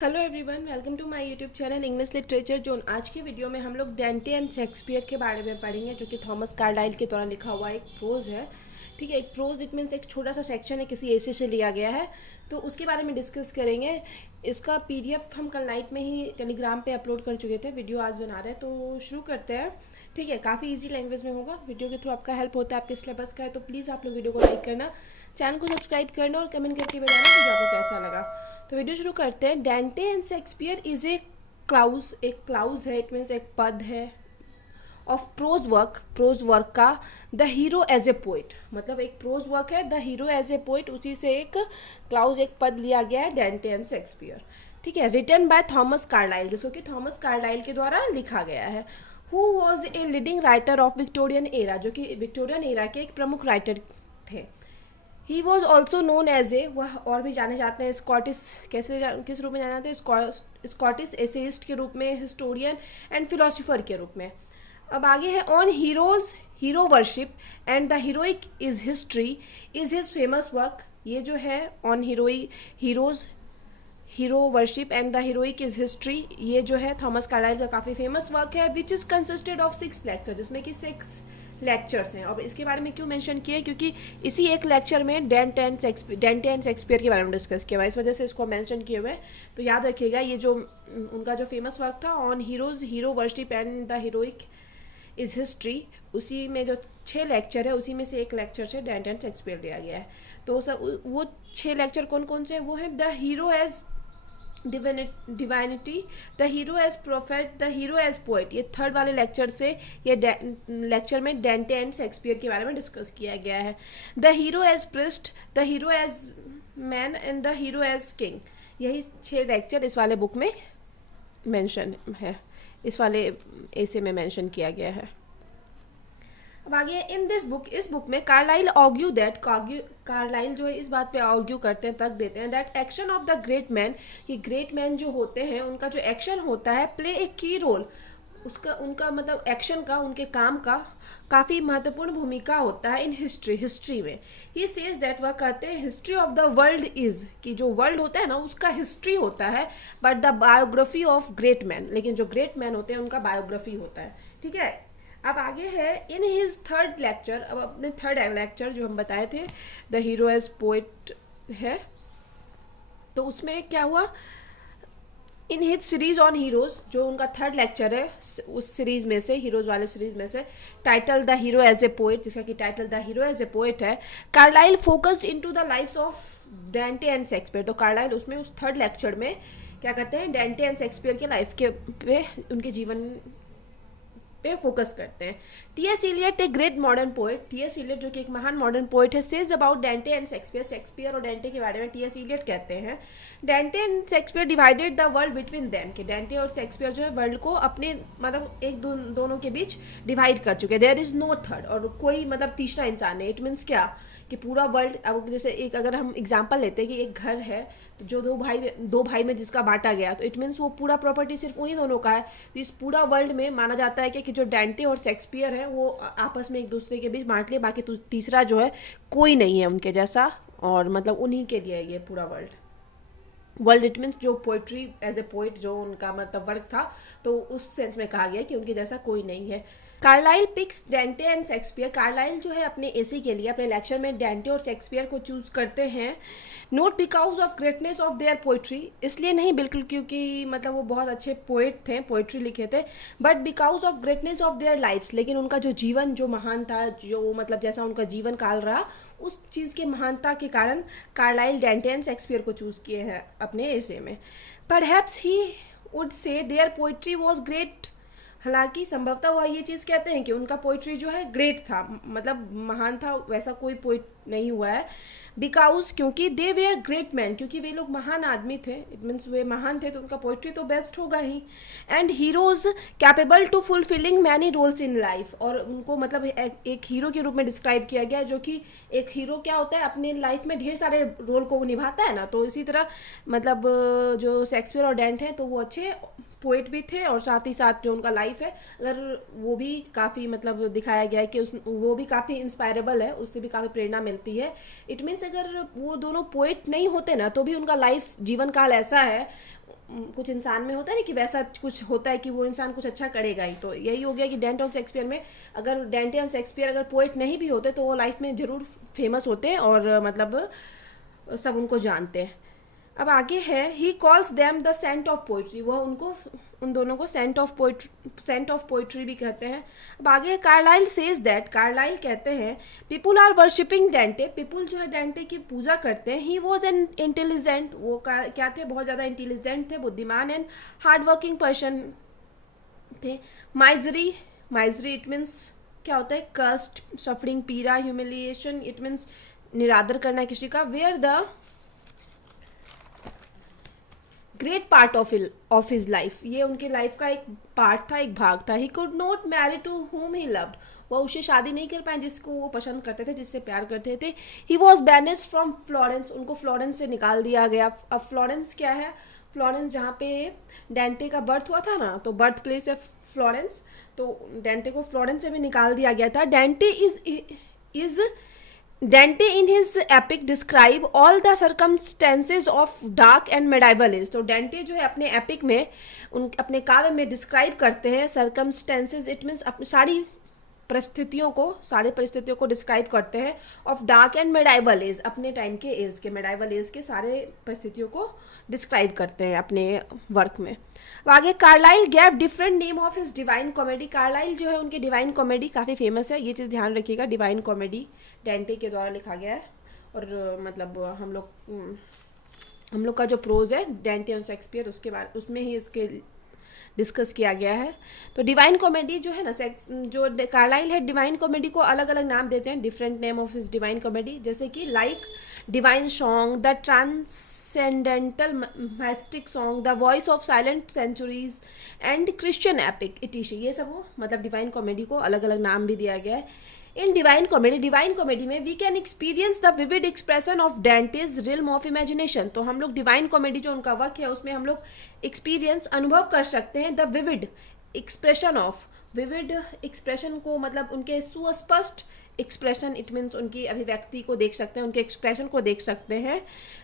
Hello everyone, welcome to my YouTube channel English literature zone. आज की video में हम लोग डेंटे एंड शेक्सपियर के बारे में पढ़ेंगे, जो कि थॉमस कार्लाइल के द्वारा लिखा हुआ एक प्रोज है। ठीक है, एक प्रोज इट मीन्स एक छोटा सा सेक्शन है, किसी एसे से लिया गया है, तो उसके बारे में डिस्कस करेंगे। इसका पीडीएफ हम कल नाइट में ही टेलीग्राम पे अपलोड कर चुके थे, वीडियो आज बना रहे हैं, तो शुरू करते हैं। ठीक है, काफ़ी इजी लैंग्वेज में होगा, वीडियो के थ्रू आपका हेल्प होता है आपके सिलेबस का है, तो प्लीज़ आप लोग वीडियो को लाइक करना, चैनल को सब्सक्राइब करना और कमेंट करके बताना वीडियो आपको कैसा लगा। तो वीडियो शुरू करते हैं। Dante and Shakespeare is a clause, एक क्लाउज है, इट मीन्स एक पद है ऑफ प्रोज वर्क का the hero as a poet, मतलब एक प्रोज वर्क है the hero as a poet, उसी से एक क्लाउज एक पद लिया गया है डेंटे एंड शेक्सपियर। ठीक है, रिटन बाय थॉमस कार्लाइल, जिसको कि थॉमस कार्लाइल के द्वारा लिखा गया है। Who was a leading writer of Victorian era, जो कि विक्टोरियन एरा के एक प्रमुख राइटर थे। He was also known as a, वह और भी जाने जाते हैं स्कॉटिश, किस रूप में जाने जाते हैं, स्कॉटिश एसेइस्ट के रूप में, हिस्टोरियन एंड फिलोसोफर के रूप में। अब आगे है on heroes, hero worship and the heroic is history is his famous work. ये जो है on heroes, hero worship and the heroic is history, ये जो है थॉमस कार्लाइल का काफ़ी फेमस वर्क है, which is consisted of 6 lecture, जिसमें कि 6 लेक्चर्स हैं। और इसके बारे में क्यों मेंशन किया है, क्योंकि इसी एक लेक्चर में डेंटे एंड शेक्सपियर के बारे में डिस्कस किया हुआ है, इस वजह से इसको मेंशन किए हुए हैं। तो याद रखिएगा, ये जो उनका जो फेमस वर्क था on heroes, hero worship and the heroic is history, उसी में जो 6 लेक्चर है उसी में से एक लेक्चर से डेंटे एंड शेक्सपियर लिया गया है। तो सब वो 6 लेक्चर कौन कौन से हैं, वो है the hero as divinity, the hero as prophet, the hero as poet. ये थर्ड वाले लेक्चर से, ये लेक्चर में डेंटे एंड शेक्सपियर के बारे में डिस्कस किया गया है। The hero as priest, the hero as man and the hero as king, यही 6 लेक्चर इस वाले बुक में मेंशन है, इस वाले ऐसे में मेंशन किया गया है। अब आगे इन दिस बुक, इस बुक में कार्लाइल आर्ग्यू दैट, कार्लाइल जो है इस बात पे आर्ग्यू करते हैं, तर्क देते हैं, that action of the great man, कि ग्रेट मैन जो होते हैं उनका जो एक्शन होता है, प्ले ए की रोल, उसका उनका मतलब एक्शन का, उनके काम का काफ़ी महत्वपूर्ण भूमिका होता है इन हिस्ट्री में। ही सेज दैट, वह कहते हैं history of the world is, कि जो वर्ल्ड होता है ना उसका हिस्ट्री होता है, but the biography of great man, लेकिन जो ग्रेट मैन होते हैं उनका बायोग्राफी होता है। ठीक है, अब आगे है इन हिज थर्ड लेक्चर, अब अपने थर्ड लेक्चर जो हम बताए थे द हीरो एज पोइट है, तो उसमें क्या हुआ, in his series on heroes, जो उनका थर्ड लेक्चर है उस सीरीज में से, हीरोज वाले सीरीज में से, title the hero as a poet, जिसका कि title the hero as a poet है, Carlyle focused into the lifes of Dante and Shakespeare. तो कार्लाइल उसमें उस थर्ड लेक्चर में क्या करते हैं, डेंटे एंड शेक्सपियर के लाइफ के पे, उनके जीवन पे फोकस करते हैं। T S. Eliot, a great modern poet, T S. Eliot जो कि एक महान मॉडर्न पोएट है, says about Dante and Shakespeare, Shakespeare और डेंटे के बारे में टी.एस. इलियट कहते हैं, Dante and Shakespeare divided the world between them, कि डेंटे और शेक्सपियर जो है वर्ल्ड को अपने मतलब एक दोनों के बीच डिवाइड कर चुके हैं। देयर इज नो थर्ड, और कोई मतलब तीसरा इंसान नहीं। इट मीन्स क्या, कि पूरा वर्ल्ड, अब जैसे एक अगर हम एग्जांपल लेते हैं कि एक घर है, तो जो दो भाई में जिसका बांटा गया, तो इट मीन्स वो पूरा प्रॉपर्टी सिर्फ उन्हीं दोनों का है। तो इस पूरा वर्ल्ड में माना जाता है कि जो डेंटे और शेक्सपियर है वो आपस में एक दूसरे के बीच बांट लिए, बाकी तीसरा जो है कोई नहीं है उनके जैसा, और मतलब उन्हीं के लिए ये पूरा वर्ल्ड इट मीन्स जो पोइट्री एज ए पोइट जो उनका मतलब वर्क था, तो उस सेंस में कहा गया कि उनके जैसा कोई नहीं है। Carlyle picks Dante and Shakespeare, Carlyle जो है अपने एसे के लिए, अपने लेक्चर में डेंटे और शेक्सपियर को चूज करते हैं, note because of greatness of there poetry, इसलिए नहीं बिल्कुल क्योंकि मतलब वो बहुत अच्छे पोइट थे, पोइट्री लिखे थे, but because of greatness of their lifes, लेकिन उनका जो जीवन जो महान था, जो मतलब जैसा उनका जीवन काल रहा, उस चीज़ के महानता के कारण कार्लाइल डेंटे एंड शेक्सपियर को चूज़ किए हैं अपने एसे में। Perhaps he would say their poetry was great, हालांकि संभवतः वह ये चीज़ कहते हैं कि उनका पोइट्री जो है ग्रेट था, मतलब महान था, वैसा कोई पोइट नहीं हुआ है। बिकॉज, क्योंकि दे वेयर ग्रेट मैन, क्योंकि वे लोग महान आदमी थे, इट मीन्स वे महान थे, तो उनका पोइट्री तो बेस्ट होगा ही। And heroes capable to fulfilling many roles in life, और उनको मतलब एक हीरो के रूप में डिस्क्राइब किया गया, जो कि एक हीरो क्या होता है, अपने लाइफ में ढेर सारे रोल को निभाता है ना, तो इसी तरह मतलब जो शेक्सपियर और डेंट हैं तो वो अच्छे पोइट भी थे, और साथ ही साथ जो उनका लाइफ है अगर वो भी काफ़ी मतलब दिखाया गया है कि वो भी काफ़ी इंस्पायरेबल है, उससे भी काफ़ी प्रेरणा मिलती है। इट मीन्स अगर वो दोनों पोइट नहीं होते ना, तो भी उनका लाइफ जीवन काल ऐसा है कुछ इंसान में होता है ना कि वैसा कुछ होता है कि वो इंसान कुछ अच्छा करेगा ही, तो यही हो गया कि डेंटे और शेक्सपियर में, अगर डेंटे और शेक्सपियर अगर पोइट नहीं भी होते तो वो लाइफ में ज़रूर फेमस होते हैं और मतलब सब उनको जानते हैं। अब आगे है, he calls them the saint of poetry, वह उनको, उन दोनों को सेंट ऑफ पोइट्री भी कहते हैं। अब आगे है, कार्लाइल सेज दैट, कार्लाइल कहते हैं people are worshipping Dante, people जो है डेंटे की पूजा करते हैं। ही वॉज एन इंटेलिजेंट, वो क्या थे, बहुत ज़्यादा इंटेलिजेंट थे, बुद्धिमान एंड हार्ड वर्किंग पर्सन थे। माइजरी, माइजरी इट मीन्स क्या होता है, कस्ट, सफरिंग, पीड़ा, ह्यूमिलिएशन, इट मीन्स निरादर करना किसी का। Where the great part of his life, ये उनके लाइफ का एक पार्ट था, एक भाग था। He could not marry to whom he loved, वह उससे शादी नहीं कर पाए जिसको वो पसंद करते थे, जिससे प्यार करते थे। He was banished from Florence, उनको फ्लोरेंस से निकाल दिया गया। अब फ्लोरेंस क्या है, फ्लोरेंस जहाँ पे डेंटे का बर्थ हुआ था ना, तो बर्थ प्लेस है फ्लोरेंस, तो डेंटे को फ्लोरेंस से भी निकाल दिया गया था। Dante is Dante in his epic describe all the circumstances of dark and medieval age, तो डेंटे जो है अपने एपिक में, अपने काव्य में डिस्क्राइब करते हैं सर्कमस्टेंसेज, इट मीन्स अपनी सारी परिस्थितियों को डिस्क्राइब करते हैं, of dark and medieval age, अपने टाइम के एज के, मेडाइवल एज के सारे परिस्थितियों को डिस्क्राइब करते हैं अपने वर्क में। अब आगे, Carlyle gave different name of his divine Comedy, Carlyle जो है उनकी डिवाइन कॉमेडी काफ़ी फेमस है, ये चीज़ ध्यान रखिएगा, डिवाइन कॉमेडी डेंटे के द्वारा लिखा गया है। और मतलब हम लोग का जो प्रोज है डेंटे और शेक्सपियर, उसके बारे उसमें ही इसके डिस्कस किया गया है। तो डिवाइन कॉमेडी जो है ना, जो कार्लाइल है डिवाइन कॉमेडी को अलग अलग नाम देते हैं, different name of his divine comedy, जैसे कि like divine song, the transcendental mystic song, the voice of silent centuries and Christian epic इटिश, ये सब मतलब डिवाइन कॉमेडी को अलग अलग नाम भी दिया गया है। इन डिवाइन कॉमेडी में we can experience the vivid expression of Dante's realm of imagination, तो हम लोग डिवाइन कॉमेडी जो उनका वर्क है उसमें हम लोग एक्सपीरियंस अनुभव कर सकते हैं the vivid expression of, vivid expression को मतलब उनके सुस्पष्ट एक्सप्रेशन, इट मीन्स उनकी अभिव्यक्ति को देख सकते हैं, उनके एक्सप्रेशन को देख सकते हैं।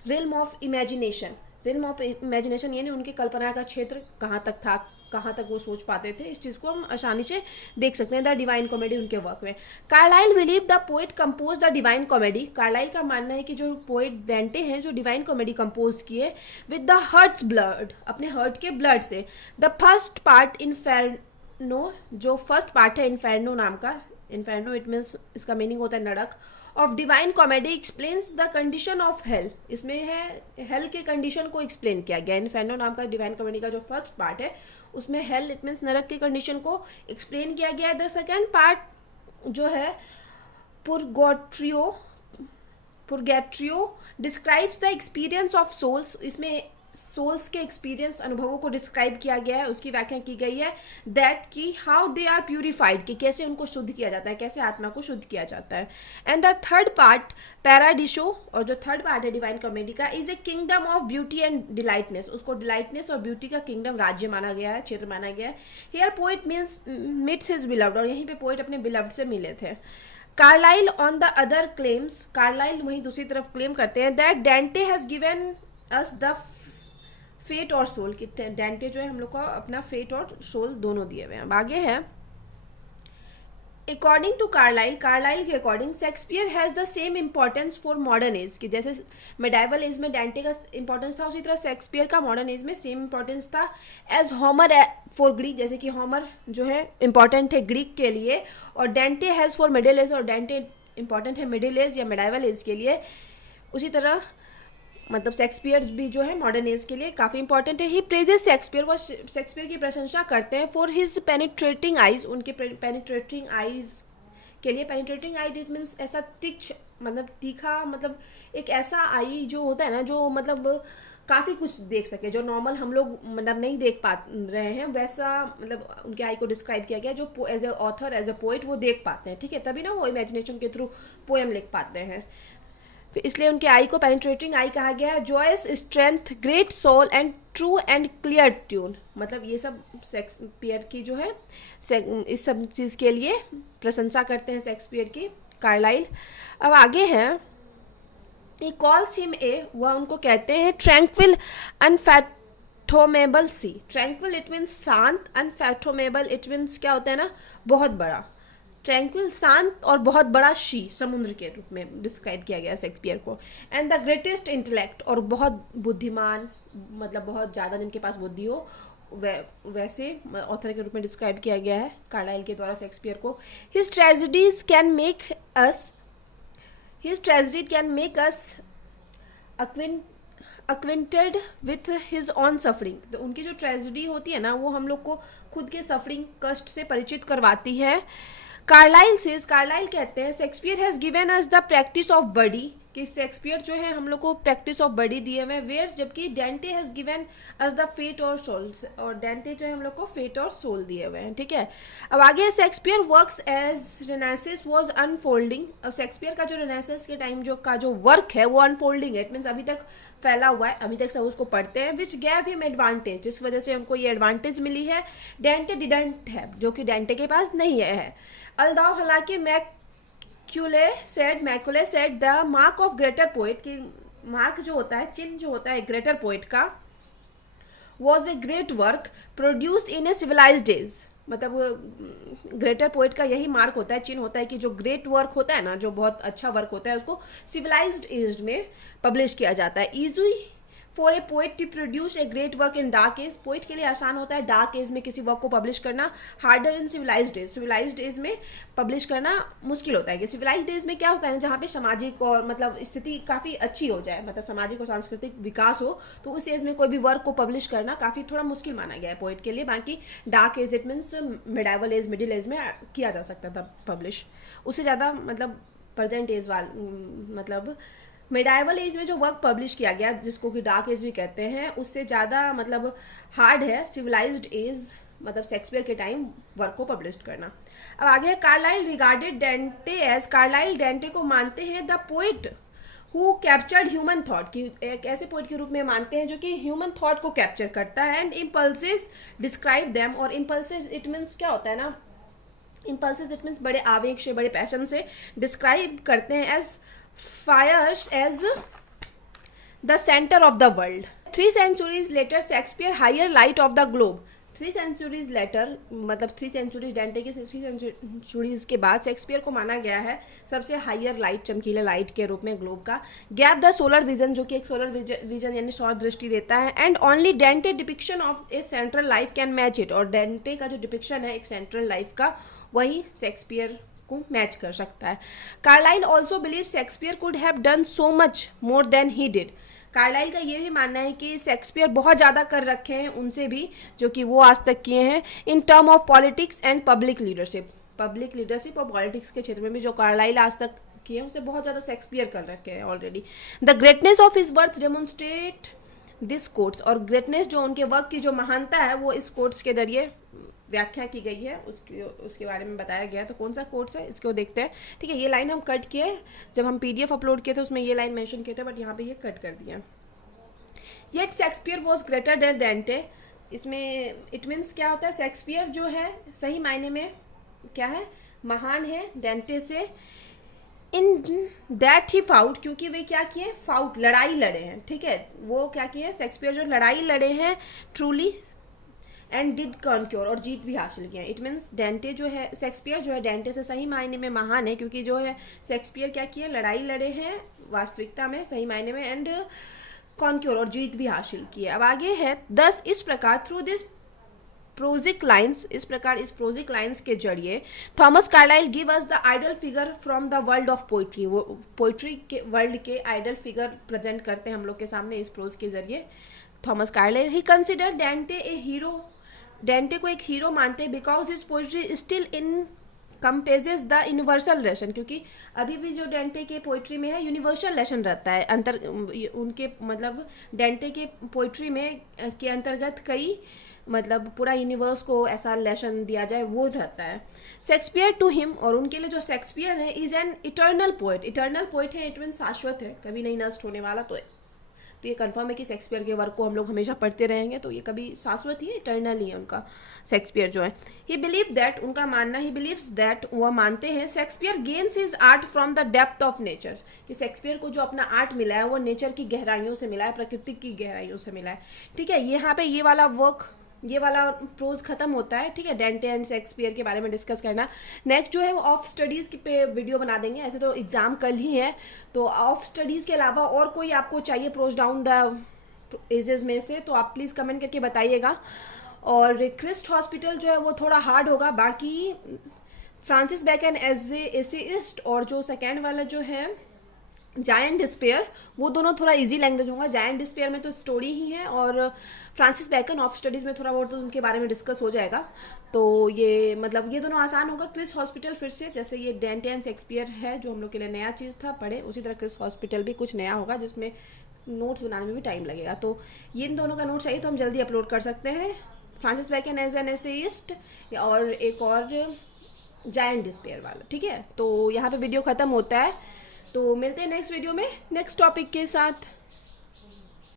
Realm of imagination, realm of imagination यानी उनके कल्पना का क्षेत्र कहाँ तक था, कहाँ तक वो सोच पाते थे, इस चीज़ को हम आसानी से देख सकते हैं द डिवाइन कॉमेडी उनके वर्क में। Carlyle believe the poet compose the Divine Comedy, Carlyle का मानना है कि जो पोएट डेंटे हैं जो डिवाइन कॉमेडी कंपोज किए विद द हार्ट्स ब्लड, अपने हार्ट के ब्लड से। द फर्स्ट पार्ट इन्फेर्नो, जो फर्स्ट पार्ट है इन्फेर्नो नाम का, इन्फेर्नो इट मीन्स इसका मीनिंग होता है नरक, of Divine Comedy explains the condition of hell, इसमें है हेल के कंडीशन को एक्सप्लेन किया गया। इन्फेर्नो नाम का डिवाइन कॉमेडी का जो फर्स्ट पार्ट है उसमें हेल इट मीन्स नरक के कंडीशन को एक्सप्लेन किया गया है। द सेकेंड पार्ट जो है Purgatorio describes the experience of souls, इसमें सोल्स के एक्सपीरियंस अनुभवों को डिस्क्राइब किया गया है, उसकी व्याख्या की गई है। दैट कि हाउ दे आर प्यूरिफाइड, कि कैसे उनको शुद्ध किया जाता है, कैसे आत्मा को शुद्ध किया जाता है। And the third part Paradiso, और जो थर्ड पार्ट है डिवाइन कॉमेडी का, is a kingdom of beauty and delightness, उसको डिलाइटनेस और ब्यूटी का किंगडम, राज्य माना गया है, क्षेत्र माना गया है। Here poet means meets his beloved, और यहीं पे पोएट अपने बिलव्ड से मिले थे। Carlyle on the other claims, Carlyle वहीं दूसरी तरफ क्लेम करते हैं that Dante has given us the fate और सोल, कि डेंटे जो है हम लोग को अपना फेट और सोल दोनों दिए हुए हैं। अब आगे है, अकॉर्डिंग टू कार्लाइल, कार्लाइल के according Shakespeare has the same importance for modern age, कि जैसे मेडाइवल एज में डेंटे का इंपॉर्टेंस था उसी तरह शेक्सपियर का मॉडर्न एज में सेम इंपॉर्टेंस था। एज होमर फॉर ग्रीक, जैसे कि होमर जो है इंपॉर्टेंट है ग्रीक के लिए, और Dante has for middle age, और डेंटे इंपॉर्टेंट है मिडिल एज या मेडाइवल एज के लिए। उसी तरह मतलब शेक्सपियर भी जो है मॉडर्न एज के लिए काफ़ी इंपॉर्टेंट है। ही प्रेजेस शेक्सपियर, वो शेक्सपियर की प्रशंसा करते हैं फॉर हिज पेनिट्रेटिंग आइज, उनके पेनिट्रेटिंग आइज के लिए। पेनिट्रेटिंग आई इट मीन्स ऐसा मतलब तीखा, मतलब एक ऐसा आई जो होता है ना, जो मतलब काफ़ी कुछ देख सके, जो नॉर्मल हम लोग मतलब नहीं देख पा रहे हैं, वैसा मतलब उनके आई को डिस्क्राइब किया गया, जो as a author as a poet वो देख पाते हैं, ठीक है, तभी ना वो इमेजिनेशन के थ्रू पोएम लिख पाते हैं, इसलिए उनके आई को पेनिट्रेटिंग आई कहा गया है। Joyce strength, great soul and true and clear tune, मतलब ये सब शेक्सपियर की जो है इस सब चीज़ के लिए प्रशंसा करते हैं शेक्सपियर की कार्लाइल। अब आगे हैं, ही कॉल्स हिम ए, वह उनको कहते हैं tranquil unfathomatic unfathomable sea, tranquil it means शांत, अनफैथोमेबल इट मीन्स क्या होता है ना, बहुत बड़ा, ट्रैंक्विल शांत और बहुत बड़ा शी, समुद्र के रूप में डिस्क्राइब किया गया शेक्सपियर को। एंड द ग्रेटेस्ट इंटेलेक्ट, और बहुत बुद्धिमान, मतलब बहुत ज़्यादा जिनके पास बुद्धि हो, वैसे ऑथर के रूप में डिस्क्राइब किया गया है कार्लाइल के द्वारा शेक्सपियर को। His tragedies can make us acquainted with his own suffering, तो उनकी जो ट्रेजेडी होती है ना, वो हम लोग को खुद के सफरिंग, कष्ट से परिचित करवाती है। कार्लाइल कहते हैं Shakespeare has given us the practice of body, कि शेक्सपियर जो है हम लोग को प्रैक्टिस ऑफ बॉडी दिए हुए हैं, वेयर जबकि Dante has given us the fate और सोल, और डेंटे जो है हम लोग को फेट और सोल दिए हुए हैं, ठीक है। अब आगे Shakespeare works as renaissance was unfolding, और शेक्सपियर का जो रेनेसेंस के टाइम जो वर्क है वो अनफोल्डिंग है, इट मीन्स अभी तक फैला हुआ है, अभी तक सब उसको पढ़ते हैं, विच गैव हिम एडवांटेज, जिस वजह से हमको ये एडवांटेज मिली है, डेंटे डिडंट है, जो कि डेंटे के पास नहीं है। अल्दाओ हालांकि Macaulay said the mark of greater poet, की मार्क जो होता है, चिन्ह जो होता है ग्रेटर पोएट का, was a great work produced in a civilized age, मतलब ग्रेटर पोएट का यही मार्क होता है, चिन्ह होता है कि जो ग्रेट वर्क होता है ना, जो बहुत अच्छा वर्क होता है, उसको सिविलाइज्ड एज में पब्लिश किया जाता है। Easy for a poet to produce a great work in dark age, poet के लिए आसान होता है डार्क एज में किसी वर्क को पब्लिश करना, हार्डर इन सिविलाइज्ड एज, सिविलाइज्ड एज में पब्लिश करना मुश्किल होता है। कि सिविलाइज्ड एज में क्या होता है, जहाँ पे सामाजिक और मतलब स्थिति काफ़ी अच्छी हो जाए, मतलब सामाजिक और सांस्कृतिक विकास हो, तो उस एज में कोई भी वर्क को पब्लिश करना काफ़ी थोड़ा मुश्किल माना गया है पोएट के लिए। बाकी dark age it means medieval age, middle age में किया जा सकता था पब्लिश, उससे ज़्यादा मतलब प्रेजेंट एज मतलब मिडाइवल एज में जो वर्क पब्लिश किया गया, जिसको कि डार्क एज भी कहते हैं, उससे ज़्यादा मतलब हार्ड है सिविलाइज्ड एज, मतलब शेक्सपियर के टाइम वर्क को पब्लिश करना। अब आगे है Carlyle regarded Dante as, Carlyle Dante को मानते हैं the poet who captured human thought, कि एक ऐसे पोएट के रूप में मानते हैं जो कि ह्यूमन थॉट को कैप्चर करता है। एंड इम्पल्सेस डिस्क्राइब देम, और इम्पल्सेस इट मीन्स क्या होता है ना, इम्पल्सेस इट मीन्स बड़े आवेग से, बड़े पैशन से डिस्क्राइब करते हैं as fires as the center of the world. 3 centuries later Shakespeare higher light of the globe, 3 centuries later मतलब 3 centuries डेंटे के 3 centuries के बाद शेक्सपियर को माना गया है सबसे हायर लाइट, चमकीले लाइट के रूप में ग्लोब का। गैप द सोलर विजन, जो कि एक सोलर विजन यानी सौर दृष्टि देता है। And only Dante depiction of A central life can match it, और डेंटे का जो डिपिक्शन है एक सेंट्रल लाइफ का, वही शेक्सपियर को मैच कर सकता है। Carlyle also believe Shakespeare could have done so much more than he did, Carlyle का ये भी मानना है कि शेक्सपियर बहुत ज़्यादा कर रखे हैं उनसे भी, जो कि वो आज तक किए हैं, in term of politics and public leadership और पॉलिटिक्स के क्षेत्र में भी जो कार्लाइल आज तक किए हैं, उसे बहुत ज़्यादा शेक्सपियर कर रखे हैं already. The greatness of his worth demonstrate this quotes, और ग्रेटनेस जो उनके वर्क की जो महानता है वो इस कोट्स के जरिए व्याख्या की गई है, उसके बारे में बताया गया है। तो कौन सा कोट्स है इसको देखते हैं, ठीक है। ये लाइन हम कट किए, जब हम पीडीएफ अपलोड किए थे उसमें ये लाइन मेंशन किए थे, बट यहाँ पे ये कट कर दिया। Yet Shakespeare was greater than Dante, इसमें इट मीन्स क्या होता है, शेक्सपियर जो है सही मायने में क्या है, महान है डेंटे से। इन दैट ही फाउट, क्योंकि वे क्या किए, फाउट लड़ाई लड़े हैं, ठीक है। वो क्या किए, शेक्सपियर जो लड़ाई लड़े हैं ट्रूली, एंड डिड कॉन्क्योर, और जीत भी हासिल किया। इट मीन्स डेंटे जो है, शेक्सपियर जो है डेंटे से सही मायने में महान है, क्योंकि जो है शेक्सपियर क्या किए, लड़ाई लड़े हैं वास्तविकता में, सही मायने में, एंड कॉन्क्योर, और जीत भी हासिल की है। अब आगे है, दस इस प्रकार थ्रू दिस प्रोजिक लाइन्स, इस प्रकार इस प्रोजिक लाइन्स के जरिए Thomas Carlyle give us the ideal figure from the world of poetry, वो पोइट्री के वर्ल्ड के आइडल फिगर प्रेजेंट करते हैं हम लोग के सामने इस प्रोज के जरिए Thomas Carlyle. He consider Dante a hero, Dante को एक हीरो मानते हैं, because his poetry still in encompasses the universal lesson, क्योंकि अभी भी जो डेंटे के पोइट्री में है यूनिवर्सल लेसन रहता है अंतर, उनके मतलब डेंटे के पोइट्री में के अंतर्गत कई मतलब पूरा यूनिवर्स को ऐसा लेसन दिया जाए वो रहता है। शेक्सपियर टू हिम, और उनके लिए जो शेक्सपियर है, is an eternal poet, eternal poet है, इट मीन शाश्वत है, कभी नहीं नष्ट होने वाला। तो ये कंफर्म है कि शेक्सपियर के वर्क को हम लोग हमेशा पढ़ते रहेंगे, तो ये कभी शाश्वत ही इटर्नल ही है उनका शेक्सपियर जो है। ही बिलीव दैट, उनका मानना, ही बिलीव्स दैट, वह मानते हैं Shakespeare gains his art from the depth of nature, कि शेक्सपियर को जो अपना आर्ट मिला है वो नेचर की गहराइयों से मिला है, प्रकृति की गहराइयों से मिला है। ठीक है, यहाँ पे ये वाला वर्क, ये वाला प्रोज खत्म होता है। ठीक है, डेंटे एंड शेक्सपियर के बारे में डिस्कस करना। नेक्स्ट जो है वो ऑफ स्टडीज़ पे वीडियो बना देंगे। ऐसे तो एग्ज़ाम कल ही है, तो ऑफ स्टडीज़ के अलावा और कोई आपको चाहिए प्रोज डाउन द एजेस में से, तो आप प्लीज़ कमेंट करके बताइएगा। और क्रिस्ट हॉस्पिटल जो है वो थोड़ा हार्ड होगा, बाकी Francis Bacon as a essayist और जो सेकेंड वाला जो है जायंट डिस्पेयर, वो दोनों थोड़ा इजी लैंग्वेज होगा। जायंट डिस्पेयर में तो स्टोरी ही है, और फ्रांसिस बैकन ऑफ स्टडीज़ में थोड़ा बहुत तो उनके बारे में डिस्कस हो जाएगा। तो ये मतलब ये दोनों आसान होगा। क्रिस हॉस्पिटल फिर से, जैसे ये डेंटे एंड शेक्सपियर है जो हम लोग के लिए नया चीज़ था पढ़े, उसी तरह क्रिस हॉस्पिटल भी कुछ नया होगा जिसमें नोट्स बनाने में भी टाइम लगेगा। तो ये इन दोनों का नोट चाहिए तो हम जल्दी अपलोड कर सकते हैं। Francis Bacon as an essayist और एक और जायंट डिस्पेयर वाला। ठीक है, तो यहाँ पे वीडियो ख़त्म होता है, तो मिलते हैं नेक्स्ट वीडियो में नेक्स्ट टॉपिक के साथ।